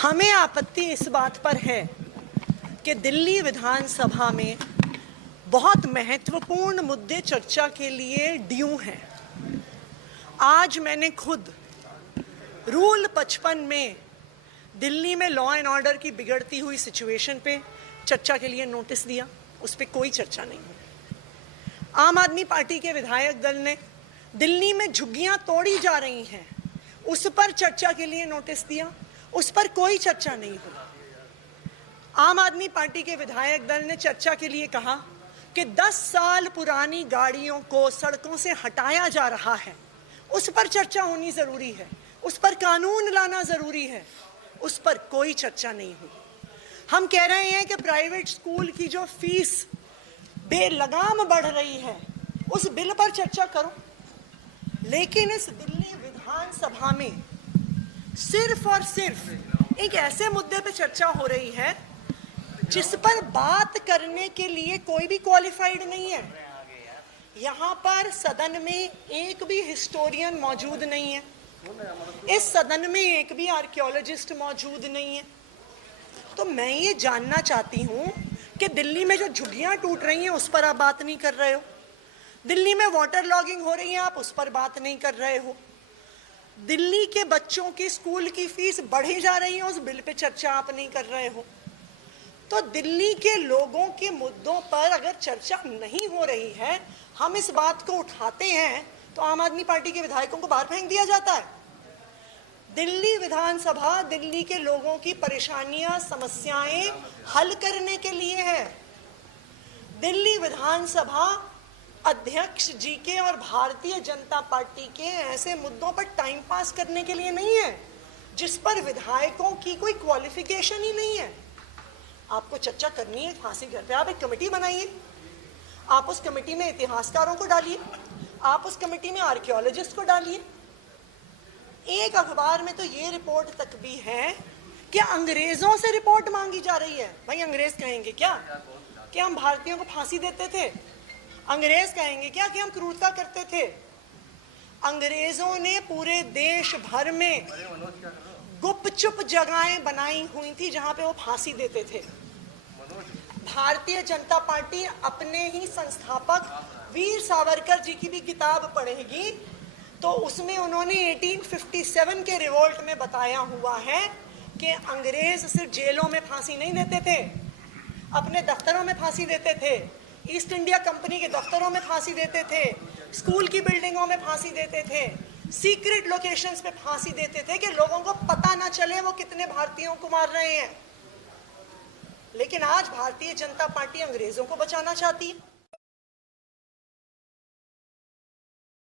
हमें आपत्ति इस बात पर है कि दिल्ली विधानसभा में बहुत महत्वपूर्ण मुद्दे चर्चा के लिए ड्यू हैं। आज मैंने खुद रूल 55 में दिल्ली में लॉ एंड ऑर्डर की बिगड़ती हुई सिचुएशन पे चर्चा के लिए नोटिस दिया, उस पर कोई चर्चा नहीं हुई। आम आदमी पार्टी के विधायक दल ने दिल्ली में झुग्गियां तोड़ी जा रही हैं, उस पर चर्चा के लिए नोटिस दिया, उस पर कोई चर्चा नहीं हुई। आम आदमी पार्टी के विधायक दल ने चर्चा के लिए कहा कि 10 साल पुरानी गाड़ियों को सड़कों से हटाया जा रहा है, उस पर चर्चा होनी जरूरी है, उस पर कानून लाना जरूरी है, उस पर कोई चर्चा नहीं हुई। हम कह रहे हैं कि प्राइवेट स्कूल की जो फीस बेलगाम बढ़ रही है उस बिल पर चर्चा करो, लेकिन इस दिल्ली विधानसभा में सिर्फ और सिर्फ एक ऐसे मुद्दे पे चर्चा हो रही है जिस पर बात करने के लिए कोई भी क्वालिफाइड नहीं है। यहाँ पर सदन में एक भी हिस्टोरियन मौजूद नहीं है, इस सदन में एक भी आर्कियोलॉजिस्ट मौजूद नहीं है। तो मैं ये जानना चाहती हूँ कि दिल्ली में जो झुग्गियाँ टूट रही हैं उस पर आप बात नहीं कर रहे हो, दिल्ली में वाटर लॉगिंग हो रही है आप उस पर बात नहीं कर रहे हो, दिल्ली के बच्चों की स्कूल की फीस बढ़ी जा रही है उस बिल पे चर्चा आप नहीं कर रहे हो। तो दिल्ली के लोगों के मुद्दों पर अगर चर्चा नहीं हो रही है, हम इस बात को उठाते हैं तो आम आदमी पार्टी के विधायकों को बाहर फेंक दिया जाता है। दिल्ली विधानसभा दिल्ली के लोगों की परेशानियां समस्याएं हल करने के लिए है। दिल्ली विधानसभा अध्यक्ष जी के और भारतीय जनता पार्टी के ऐसे मुद्दों पर टाइम पास करने के लिए नहीं है जिस पर विधायकों की कोई क्वालिफिकेशन ही नहीं है। आपको चर्चा करनी है फांसी घर पे, आप एक कमेटी बनाइए, आप उस कमेटी में इतिहासकारों को डालिए, आप उस कमेटी में आर्कियोलॉजिस्ट को डालिए। एक अखबार में तो ये रिपोर्ट तक भी है कि अंग्रेजों से रिपोर्ट मांगी जा रही है। भाई अंग्रेज कहेंगे क्या कि हम भारतीयों को फांसी देते थे? अंग्रेज कहेंगे क्या कि हम क्रूरता करते थे? अंग्रेजों ने पूरे देश भर में गुपचुप जगहें बनाई हुई थी जहां पे वो फांसी देते थे। भारतीय जनता पार्टी अपने ही संस्थापक वीर सावरकर जी की भी किताब पढ़ेगी तो उसमें उन्होंने 1857 के रिवोल्ट में बताया हुआ है कि अंग्रेज सिर्फ जेलों में फांसी नहीं देते थे, अपने दफ्तरों में फांसी देते थे, ईस्ट इंडिया कंपनी के दफ्तरों में फांसी देते थे, स्कूल की बिल्डिंगों में फांसी देते थे, सीक्रेट लोकेशंस पे फांसी देते थे कि लोगों को पता ना चले वो कितने भारतीयों को मार रहे हैं। लेकिन आज भारतीय जनता पार्टी अंग्रेजों को बचाना चाहती है।